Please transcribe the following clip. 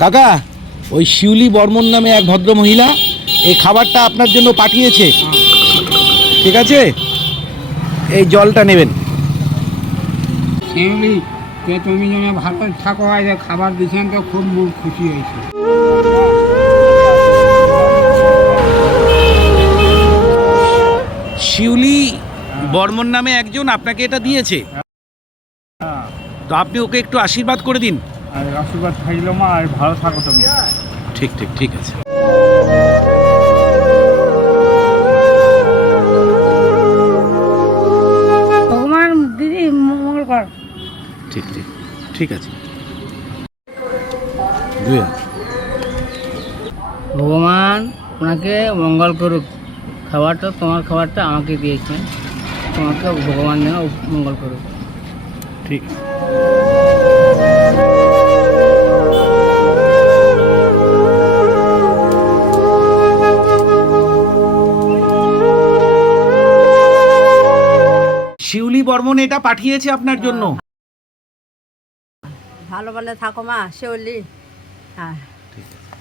কাকা ওই শিউলি বর্মন নামে এক ভদ্র মহিলা এই খাবারটা আপনার জন্য পাঠিয়েছে। ঠিক আছে? এই জলটা নেবেন। শিউলি যে তুমি যেন ভালো থাকো আর যে খাবার দিচ্ছেন তো খুব মন খুশি হয়েছে। শিউলি বর্মন নামে একজন আপনাকে এটা দিয়েছে। তো আপনি ওকে একটু আশীর্বাদ করে দিন। আর আশীর্বাদ থাকল মা আর ভালো থাকো তুমি। ঠিক ঠিক ঠিক আছে। ভগবান দিদি মঙ্গল কর। ঠিক ঠিক ঠিক আছে। দুই ভগবান ওনাকে মঙ্গল করুক। খাবারটা তোমার খাবারটা আমাকে দিয়েছেন। তোমাকে ভগবান যেন মঙ্গল করুক। ঠিক। শিউলি বর্মন এটা পাঠিয়েছে আপনার জন্য। ভালো ভালো থাকো মা শিউলি। হ্যাঁ। ঠিক আছে।